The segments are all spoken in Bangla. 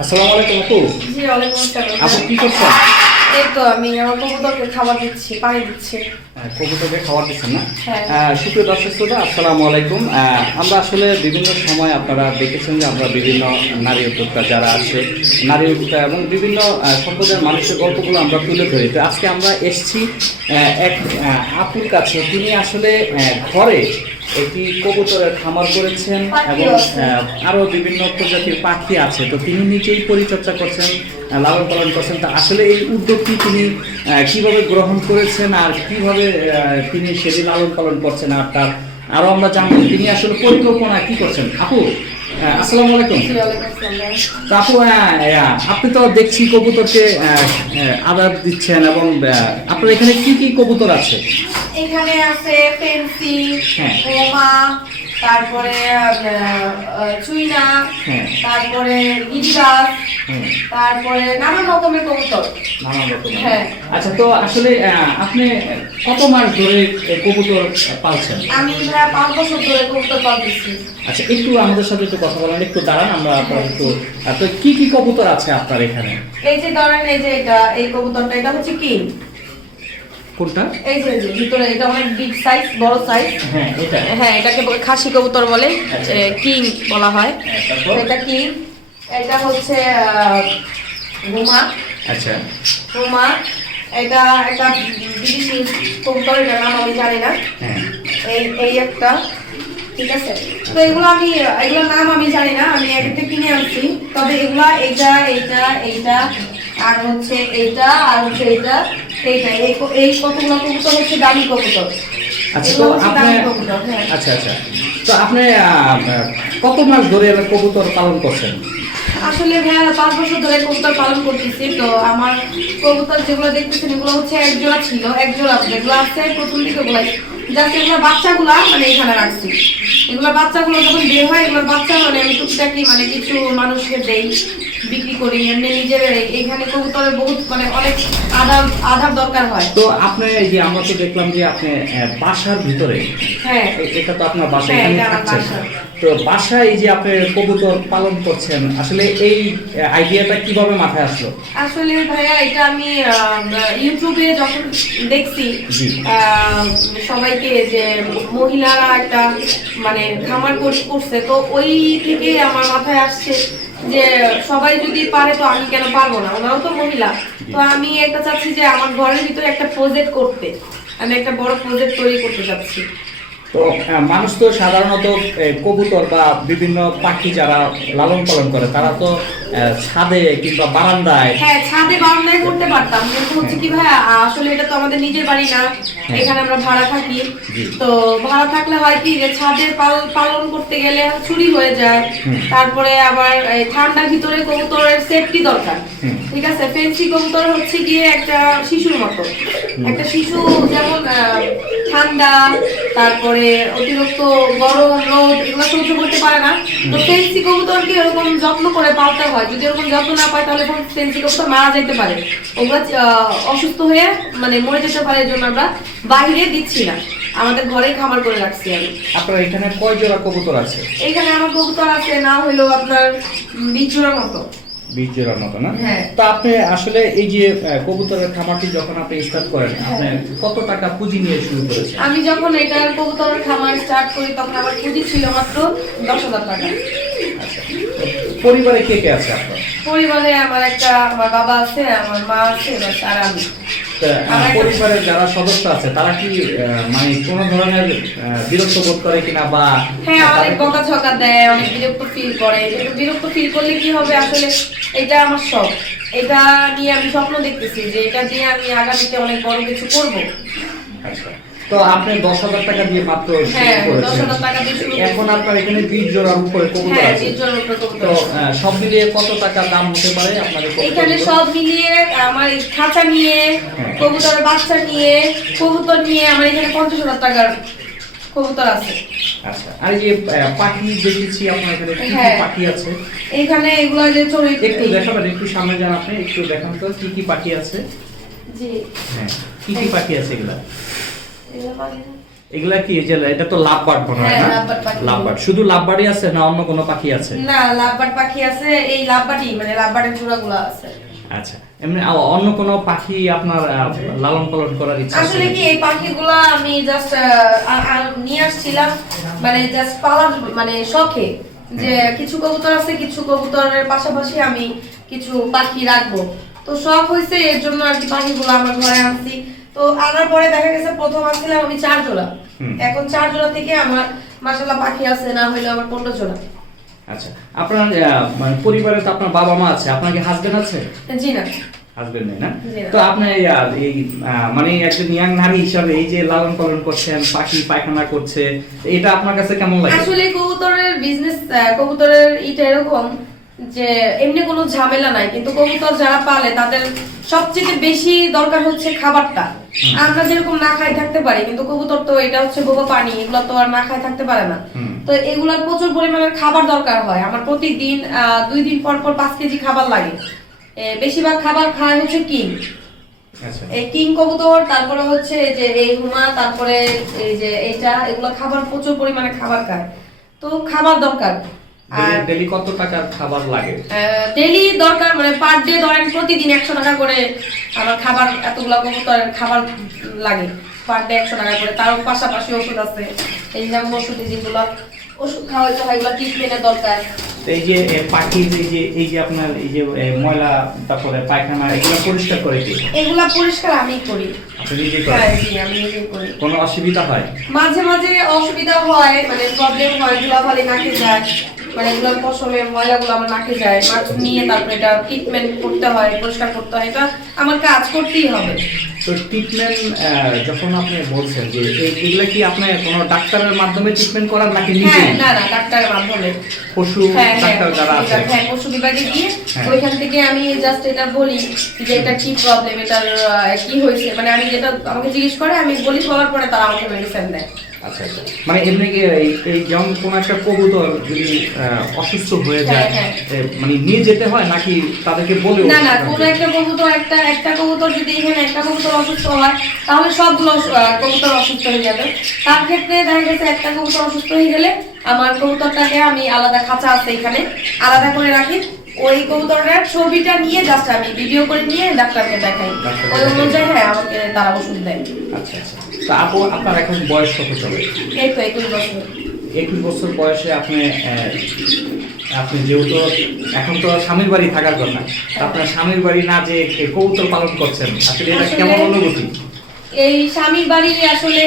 আসসালামু আলাইকুম আপু। জি ওয়ালাইকুম আসসালাম। আপু কি করছেন? এই তো আমি আমার কবুতরকে খাবার দিচ্ছি পানি দিচ্ছি। কবুতরকে খাবার দিচ্ছেন না। হ্যাঁ। সুপ্রিয় দর্শক শ্রোতা আসসালামু আলাইকুম। আমরা আসলে বিভিন্ন সময় আপনারা দেখেছেন যে আমরা বিভিন্ন নারী উদ্যোক্তা যারা আছে নারী উদ্যোক্তা এবং বিভিন্ন সম্প্রদায়ের মানুষের গল্পগুলো আমরা তুলে ধরি। তো আজকে আমরা এসেছি এক আপুর কাছে। তিনি আসলে ঘরে একটি কবুতরের খামার করেছেন এবং আছে। আহ, আরও বিভিন্ন প্রজাতির পাখি আছে। তো তিনি নিজেই পরিচর্যা করছেন লালন পালন করছেন। তা আসলে এই উদ্যোগটি তিনি কীভাবে গ্রহণ করেছেন আর কীভাবে তিনি সেটি লালন পালন করছেন আর তার আরও আমরা জানব তিনি আসলে পরিকল্পনা কি করছেন। আপু আসসালামু আলাইকুম। আপু আপনি তো দেখছি কবুতরকে আদার দিচ্ছেন এবং আপনার এখানে কি কি কবুতর আছে? এখানে আছে। ওমা তারপরে চুইনা হ্যাঁ। তারপরে গিরিবাস তারপরে নানান রকমের কবুতর নানান রকমের। হ্যাঁ। আচ্ছা তো আসলে আপনি কত মাস ধরে কবুতর পালছেন আমি প্রায় পাঁচ বছর ধরে কবুতর পালতেছি আচ্ছা একটু আমাদের সাথে একটু কথা বলেন একটু দাঁড়ান আমরা আপনার একটু তো কি কি কবুতর আছে আপনার এখানে এই যে ধরেন এই যে এটা এই কবুতরটা এটা হচ্ছে কিং কোনটা? এই যে ভিতরে এটা অনেক বিগ সাইজ বড় সাইজ হ্যাঁ এটা হ্যাঁ এটাকে খাসি কবুতর বলে আচ্ছা। কিং বলা হয়। হ্যাঁ, এটা কিং। এটা হচ্ছে রুমা আচ্ছা। রুমা এটা একটা বিদেশি কবুতর এটার নাম আমি জানি না। হ্যাঁ। এই এই একটা। ঠিক আছে? তো এগুলো আমি এগুলোর নাম আমি জানি না আমি এক একটা কিনে আনছি। তবে এগুলা এইটা এইটা এইটা আর হচ্ছে এইটা আর হচ্ছে এইটা এইটা এই কতগুলো কবুতর হচ্ছে দামি কবুতর? আচ্ছা তো এগুলো আপনি দামি কবুতর হ্যাঁ। আচ্ছা আচ্ছা। তো আপনি কত মাস ধরে কবুতর পালন করছেন? আসলে ভাইয়া পাঁচ বছর ধরে কবুতর পালন করতেছি তো আমার কবুতর যেগুলো দেখতেছেন এগুলো হচ্ছে এক জোড়া ছিল এক জোড়া যেগুলো আছে প্রথম দিকে ওগুলাই যাতে এগুলো বাচ্চাগুলা মানে এখানে রাখছি। এগুলো বাচ্চাগুলো যখন বের হয় এগুলোর বাচ্চা মানে আমি টুকটাকি মানে কিছু মানুষকে দেই। বিক্রি করি এমনি নিজের এখানে কবুতরের বহুত মানে অনেক আধার আধার দরকার হয়। তো আপনি এই যে আমরা তো দেখলাম যে আপনি বাসার ভিতরে হ্যাঁ। এটা তো আপনার বাসা হ্যাঁ, এখানে থাকছেন তো বাসায় এই যে আপনি কবুতর পালন করছেন আসলে এই আইডিয়াটা কীভাবে মাথায় আসলো? আসলে ভাইয়া এটা আমি ইউটিউবে যখন দেখছি সবাইকে যে মহিলারা একটা মানে খামার কর- করছে তো ওই থেকে আমার মাথায় আসছে যে সবাই যদি পারে তো আমি কেন পারব না? ওনারাও তো মহিলা। তো আমি একটা চাচ্ছি যে আমার ঘরের ভিতরে একটা প্রজেক্ট করতে। আমি একটা বড় প্রজেক্ট তৈরি করতে চাচ্ছি। তো মানুষ তো সাধারণত কবুতর বা বিভিন্ন পাখি যারা লালন পালন করে তারা তো ছাদে কিংবা বারান্দায় হ্যাঁ ছাদে বারান্দায় করতে পারতাম। কিন্তু হচ্ছে কি ভাই আসলে এটা তো আমাদের নিজের বাড়ি না। এখানে আমরা ভাড়া থাকি। তো ভাড়া থাকলে হয় কি যে ছাদে পালন করতে গেলে চুরি হয়ে যায়। তারপরে আবার ঠান্ডার ভিতরে কবুতরের সেফটি দরকার। ঠিক আছে? ফেন্সি কবুতর হচ্ছে গিয়ে একটা শিশুর মতো। একটা শিশু যেমন ঠান্ডা তারপরে অতিরিক্ত গরম রোদ এগুলো সহ্য করতে পারে না। তো ফেন্সি কবুতরকে এরকম যত্ন করে পালতে হয়। যদি এরকম যত্ন না পায় তাহলে ফেন্সি কবুতর মারা যেতে পারে। ওগুলো অসুস্থ হয়ে মানে মরে যেতে পারে জন্য আমরা বাইরে দিচ্ছি না। আমাদের ঘরে খামার করে রাখছি আমি। আপনার এখানে কয় জোড়া কবুতর আছে? এখানে আমার কবুতর আছে না হলো আপনার বিশ জোড়ার মতো। জোড়ার মতো না? হ্যাঁ। তা আপনি আসলে এই যে কবুতরের খামারটি যখন আপনি স্টার্ট করেন আপনি কত টাকা পুঁজি নিয়ে শুরু করেছেন? আমি যখন এটা কবুতরের খামার স্টার্ট করি তখন আমার পুঁজি ছিল মাত্র দশ হাজার টাকা। আচ্ছা। পরিবারে কে কে আছে আপনার? পরিবারে আমার একটা আমার বাবা আছে আমার মা আছে আর আমি পরিবারের যারা সদস্য আছে তারা কি মানে কোনো ধরনের বিরক্ত বোধ করে কিনা বা হ্যাঁ অনেক বকা ঝকা দেয় অনেক বিরক্ত ফিল করে। বিরক্ত ফিল করলে কি হবে আসলে? এটা আমার শখ। এটা নিয়ে আমি স্বপ্ন দেখতেছি যে এটা দিয়ে আমি আগামীতে অনেক বড় কিছু করব। আচ্ছা। তো আপনি দশ হাজার টাকা দিয়ে মাত্র হ্যাঁ, করেছেন। 10,000 টাকা দিয়ে এখন আপনার এখানে বিশ জোড়ার উপরে কবুতর হ্যাঁ আছে। তো সব মিলিয়ে কত টাকা দাম হতে পারে আপনার এখানে সব মিলিয়ে আমার খাঁচা নিয়ে হ্যাঁ। কবুতরের বাচ্চা নিয়ে কবুতর নিয়ে আমার এখানে পঞ্চাশ হাজার টাকার কবুতর আছে। আচ্ছা আর যে পাখি দেখেছি আপনার এখানে কি কি। পাখি আছে? এখানে এগুলো যে একটু দেখাবেন একটু সামনে যান আপনি একটু দেখান তো কি কি পাখি আছে? জি। হ্যাঁ কি কি পাখি আছে এগুলা? এগুলো কি? এই যে এটা তো লাভবার্ড মনে হয় না? লাভবার্ড শুধু লাভবার্ডই আছে না অন্য কোনো পাখি আছে? না লাভবার্ড পাখি আছে এই লাভবার্ডই মানে লাভবার্ডের জোড়াগুলো আছে। আচ্ছা এমনি অন্য কোনো পাখি আপনার লালন পালন করার ইচ্ছা আসলে কি এই পাখিগুলো আমি জাস্ট নিয়ে আসছিলাম মানে জাস্ট পালার মানে শখে যে কিছু কবুতর আছে কিছু কবুতরের পাশাপাশি আমি কিছু পাখি রাখব। তো শখ হয়েছে এর জন্য আর কি পাখিগুলো আমার ঘরে আনছি। তো আনার পরে দেখা গেছে প্রথম আনছিলাম আমি চার জোড়া। এখন চার জোড়া থেকে আমার মাসাল্লাহ পাখি আছে না হইলে আমার পনেরো জোড়া। আচ্ছা আপনার মানে পরিবারে তো আপনার বাবা মা আছে আপনার কি হাজবেন্ড আছে? জি না। হাজবেন্ড নেই না? তো আপনি এই, মানে একজন ইয়াং নারী হিসাবে এই যে লালন পালন করছেন পাখি পায়খানা করছে এটা আপনার কাছে কেমন লাগে? আসলে কবুতরের বিজনেস কবুতরের ইটা এরকম যে এমনি কোনো ঝামেলা নাই কিন্তু কবুতর যারা পালে তাদের সবচেয়ে বেশি দরকার হচ্ছে খাবারটা। আমরা যেরকম না খাই থাকতে পারি কিন্তু কবুতর তো এটা হচ্ছে বোবা পানি এগুলো তো আর না খাই থাকতে পারে না। তো এগুলার প্রচুর পরিমাণের খাবার দরকার হয়। আমার প্রতিদিন আহ, দুই দিন পর পর পাঁচ কেজি খাবার লাগে। বেশিরভাগ খাবার খায় হচ্ছে কিং। আচ্ছা। এই কিং কবুতর তারপরে হচ্ছে যে এই হুমা তারপরে এই যে এইটা এগুলো খাবার প্রচুর পরিমাণে খাবার খায়। তো খাবার দরকার। আর ডেলি কত টাকার খাবার লাগে? ডেলি দরকার মানে পার ডে ধরেন প্রতিদিন একশো টাকা করে আমার খাবার এতগুলো কবুতরের খাবার লাগে। পার ডে একশো টাকা করে। তার পাশাপাশি ওষুধ আছে। এই যেমন ওষুধ যেগুলো ওষুধ খাওয়াইতে হয় এগুলো ট্রিটমেন্টের দরকার। এই যে পাখির এই যে এই যে আপনার এই যে ময়লা তারপরে পায়খানা এগুলো পরিষ্কার করে কি? এগুলা পরিষ্কার আমি হ্যাঁ আমি করি। কোনো অসুবিধা হয়? মাঝে মাঝে অসুবিধা হয় মানে প্রবলেম হয় ধুলাবালি নাকে যায়। মানে এগুলো ময়লাগুলো আমার নাকে যায় নিয়ে তারপরে এটা ট্রিটমেন্ট করতে হয় পরিষ্কার করতে হয় এটা আমার কাজ করতেই হবে। তো ট্রিটমেন্ট যখন আপনি বলছেন যে এগুলো কি আপনি কোনো ডাক্তারের মাধ্যমে ট্রিটমেন্ট নাকি নিজে হ্যাঁ না না ডাক্তারের মাধ্যমে। পশু হ্যাঁ হ্যাঁ ডাক্তার যারা আছে। হ্যাঁ পশু বিভাগে গিয়ে। ওইখান থেকে আমি জাস্ট এটা বলি যে এটা কি প্রবলেম এটার কি হয়েছে? মানে আমি যেটা আমাকে জিজ্ঞেস করে আমি বলি বলার পরে তারা আমাকে মেডিসিন দেয়। আচ্ছা আচ্ছা। মানে এমনি কি এই যেমন কোনো একটা কবুতর যদি অসুস্থ হয়ে যায় হ্যাঁ, মানে নিয়ে যেতে হয় নাকি তাদেরকে বলে না না কোনো একটা কবুতর একটা একটা কবুতর যদি এখানে একটা কবুতর অসুস্থ হয় তাহলে সবগুলো কবুতর অসুস্থ হয়ে যাবে। তার ক্ষেত্রে দেখা গেছে একটা কবুতর অসুস্থ হয়ে গেলে আমার কবুতরটাকে আমি আলাদা খাঁচা আছে এখানে আলাদা করে রাখি। ওই কবুতরটার ছবিটা নিয়ে জাস্ট আমি ভিডিও করে নিয়ে ডাক্তারকে দেখাই। ওই অনুযায়ী হ্যাঁ আমাকে তারা ওষুধ দেয়। আচ্ছা আচ্ছা। তা আপু আপনার এখন বয়স কত চলে? এই তো একুশ বছর। একুশ বছর বয়সে আপনি আপনি যেহেতু এখন তো স্বামীর বাড়ি থাকার কথা আপনার স্বামীর বাড়ি না যে কবুতর পালন করছেন আসলে এটা কেমন অনুভূতি? এই স্বামীর বাড়ি আসলে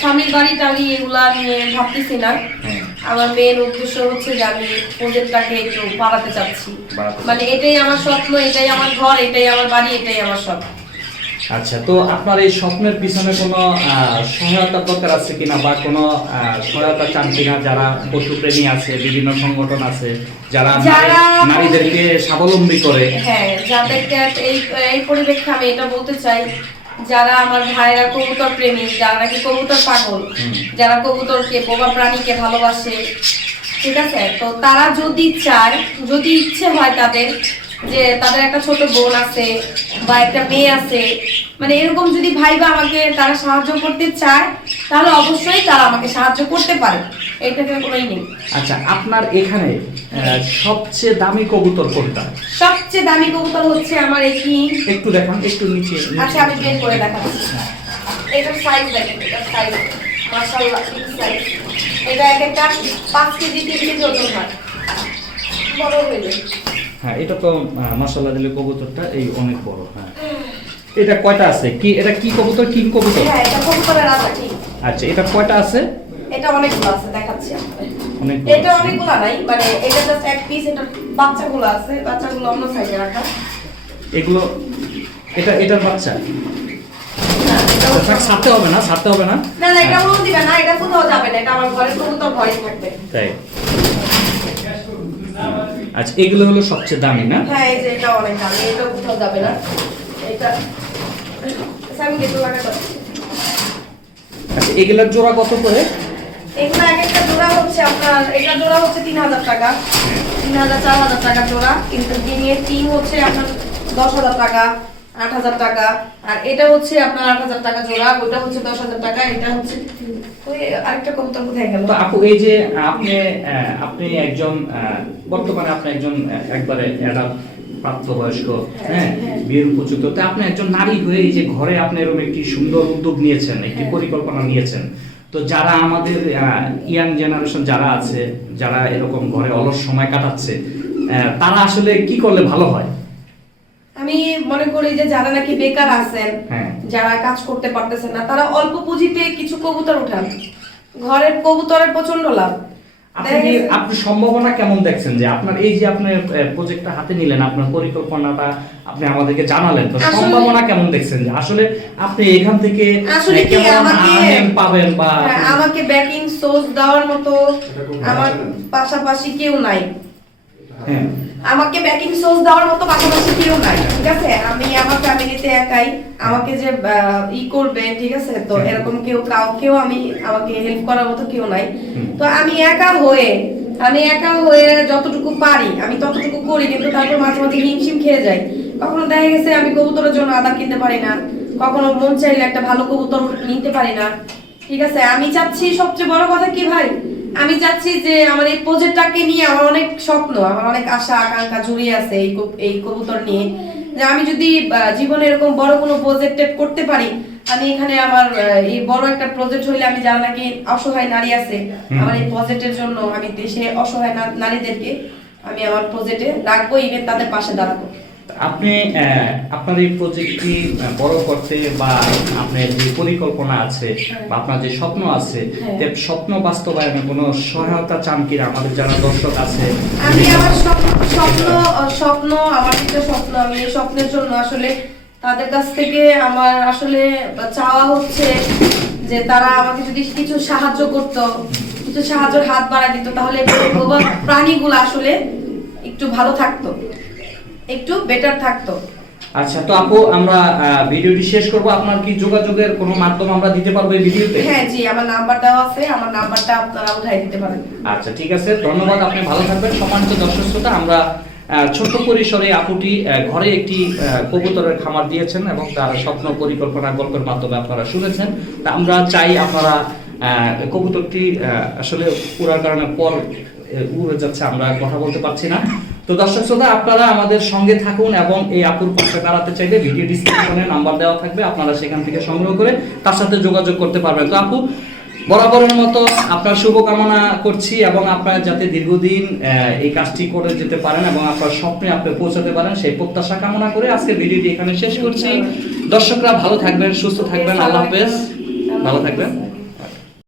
স্বামীর বাড়ি টাড়ি এগুলা নিয়ে ভাবতেছি না। হ্যাঁ আমার মেন উদ্দেশ্য হচ্ছে যে আমি প্রজেক্টটাকে একটু বাড়াতে চাচ্ছি। মানে এটাই আমার স্বপ্ন এটাই আমার ঘর এটাই আমার বাড়ি এটাই আমার সব আচ্ছা তো আপনার এই স্বপ্নের পিছনে কোনো সহায়তা দরকার আছে কিনা বা কোনো সহায়তা চান কিনা যারা পশুপ্রেমী আছে বিভিন্ন সংগঠন আছে যারা নারী- যারা- নারীদেরকে স্বাবলম্বী করে? হ্যাঁ যাদেরকে এই এই পরিপ্রেক্ষে আমি এটা বলতে চাই যারা আমার ভাইরা কবুতর প্রেমী যারা নাকি কবুতর পাগল। যারা কবুতরকে বোবা প্রাণীকে ভালোবাসে ঠিক আছে তো তারা যদি চায় যদি ইচ্ছে হয় তাদের যে তাদের একটা ছোট বোন আছে বা একটা মেয়ে আছে মানে এরকম যদি ভাইবা আমাকে তারা সাহায্য করতে চায় তাহলে অবশ্যই তারা আমাকে সাহায্য করতে পারে এটাতে কোনোই নেই। আচ্ছা আপনার এখানে সবচেয়ে দামি কবুতর কোনটা? সবচেয়ে দামি কবুতর হচ্ছে আমার এই কিং? একটু দেখান একটু নিচে। আচ্ছা আমি বের করে দেখাচ্ছি। এটার সাইজ দেখেন এটার সাইজ মাশাআল্লাহ সাইজ এটা এক একটা পাঁচ কেজি তিন কেজি ওজন হয়। বড় হইলে হ্যাঁ এটা তো মশলা দিলে কবুতরটা এই অনেক বড় হ্যাঁ। এটা কয়টা আছে? কি এটা কি কবুতর কি কবুতর? হ্যাঁ এটা কবুতরের রাজা আচ্ছা এটা কয়টা আছে? এটা অনেকগুলো আছে এটা অনেকগুলো নাই মানে এটা জাস্ট এক পিস এটা বাচ্চাগুলো আছে বাচ্চাগুলো অন্য সাইজে রাখা এগুলো এটা এটার বাচ্চা? আচ্ছা, ছাড়তে হবে না ছাড়তে হবে না। না না এটা দিবে না এটা কোথাও যাবে না এটা আমার কবুতর ঘরে থাকবে। তাই। আচ্ছা এগুলো হলো সবচেয়ে দামি না? হ্যাঁ এই যে এটা অনেক দামি এটা কোথাও যাবে না। এটা লাগা আচ্ছা এগুলোর জোড়া কত করে? এগুলো এক একটা জোড়া হচ্ছে আপনার এটা জোড়া হচ্ছে তিন হাজার টাকা। তিন হাজার চার হাজার টাকা জোড়া। কিন্তু ডিমের টিম হচ্ছে আপনার দশ হাজার টাকা আট হাজার টাকা। আর এটা হচ্ছে আপনার আট হাজার টাকা জোড়া ওটা হচ্ছে দশ হাজার টাকা এটা হচ্ছে আরেকটা কবুতর কোথায় গেল? আপু এই যে আপনি আপনি একজন বর্তমানে আপনি একজন একবারে অ্যাডাল্ট প্রাপ্তবয়স্ক হ্যাঁ। বিয়ের উপযুক্ত। তো আপনি একজন নারী হয়ে এই যে ঘরে আপনি এরকম একটি সুন্দর উদ্যোগ নিয়েছেন একটি হ্যাঁ। পরিকল্পনা নিয়েছেন তো যারা আমাদের ইয়াং জেনারেশন যারা আছে যারা এরকম ঘরে অলস সময় কাটাচ্ছে তারা আসলে কি করলে ভালো হয়? আমি মনে করি যে যারা নাকি বেকার আছেন হ্যাঁ। যারা কাজ করতে পারতেছেন না তারা অল্প পুঁজিতে কিছু কবুতর উঠান। ঘরের কবুতরের প্রচণ্ড লাভ। আপনি আপনি সম্ভাবনা কেমন দেখছেন যে আপনার এই যে আপনি প্রজেক্টটা হাতে নিলেন আপনার পরিকল্পনাটা আপনি আমাদেরকে জানালেন তো সম্ভাবনা কেমন দেখছেন যে আসলে আপনি এখান থেকে আসলে কি কেমন আমাকে- পাবেন বা হ্যাঁ, আমাকে ব্যাকিং সোর্স দেওয়ার মতো আমার পাশাপাশি কেউ নাই। হ্যাঁ। আমাকে ব্যাকিং সোর্স দেওয়ার মতো পাশাপাশি কেউ নাই ঠিক আছে? আমি আমার ফ্যামিলিতে একাই আমাকে যে ই করবে ঠিক আছে? তো। এরকম কেউ কাউকেও আমি আমাকে হেল্প করার মতো কেউ নাই। তো আমি একা হয়ে আমি একা হয়ে যতটুকু পারি আমি ততটুকু করি কিন্তু তারপর মাঝে মাঝে হিমশিম খেয়ে যাই। কখনো দেখা গেছে আমি কবুতরের জন্য আদা কিনতে পারি না কখনো মন চাইলে একটা ভালো কবুতর নিতে পারি না ঠিক আছে? আমি চাচ্ছি সবচেয়ে বড় কথা কি ভাই? আমি চাচ্ছি যে আমার এই প্রজেক্টটাকে নিয়ে আমার অনেক স্বপ্ন আমার অনেক আশা আকাঙ্ক্ষা জড়িয়ে আছে এই এই কবুতর নিয়ে। যে আমি যদি জীবনে এরকম বড় কোনো প্রজেক্ট করতে পারি আমি এখানে আমার এই বড় একটা প্রজেক্ট হইলে আমি যারা নাকি অসহায় নারী আছে আমার এই প্রজেক্টের জন্য আমি দেশে অসহায় নারীদেরকে আমি আমার প্রজেক্টে রাখব ইভেন তাদের পাশে দাঁড়াবো। আপনি আপনার এই প্রজেক্টটি বড় করতে বা আপনার যে পরিকল্পনা আছে বা আপনার যে স্বপ্ন আছে হ্যাঁ। স্বপ্ন বাস্তবায়নে কোনো সহায়তা চান কিনা আমাদের যারা দর্শক আছে আমি আমার স্বপ্ন স্বপ্ন আমার যেটা স্বপ্ন আমি এই স্বপ্নের জন্য আসলে তাদের কাছ থেকে আমার আসলে চাওয়া হচ্ছে যে তারা আমাকে যদি কিছু সাহায্য করতো কিছু সাহায্যের হাত বাড়ায় দিত তাহলে প্রাণীগুলো আসলে একটু ভালো থাকতো একটু বেটার থাকতো। আচ্ছা তো আপু আমরা ভিডিওটি শেষ করব। আপনার কি যোগাযোগের কোনো মাধ্যম আমরা দিতে পারব এই ভিডিওতে? হ্যাঁ জি আমার নাম্বার দেওয়া আছে। আমার নাম্বারটা আপনারা উঠাই দিতে পারেন। আচ্ছা ঠিক আছে। ধন্যবাদ আপনি ভালো থাকবেন। সম্মানিত দর্শক শ্রোতা আমরা ছোট্ট পরিসরে আপুটি ঘরে একটি কবুতরের খামার দিয়েছেন এবং তার স্বপ্ন পরিকল্পনা গল্পের মাধ্যমে আপনারা শুনেছেন। তা আমরা চাই আপনারা কবুতরটি আসলে পুরার কারণে পর উড়ে যাচ্ছে আমরা কথা বলতে পারছি না। তো দর্শক শ্রোতা, আপনারা আমাদের সঙ্গে থাকুন এবং এই আপুর পাশে দাঁড়াতে চাইলে ভিডিও ডিসক্রিপশনে নাম্বার দেওয়া থাকবে, আপনারা সেখান থেকে সংগ্রহ করে তার সাথে যোগাযোগ করতে পারবেন। তো আপু, বরাবরের মতো আপনার শুভকামনা করছি এবং আপনারা যাতে দীর্ঘদিন এই কাজটি করে যেতে পারেন এবং আপনার স্বপ্নে আপনি পৌঁছাতে পারেন, সেই প্রত্যাশা কামনা করে আজকে ভিডিওটি এখানে শেষ করছি। দর্শকরা ভালো থাকবেন, সুস্থ থাকবেন, আল্লাহ হাফেজ। ভালো থাকবেন।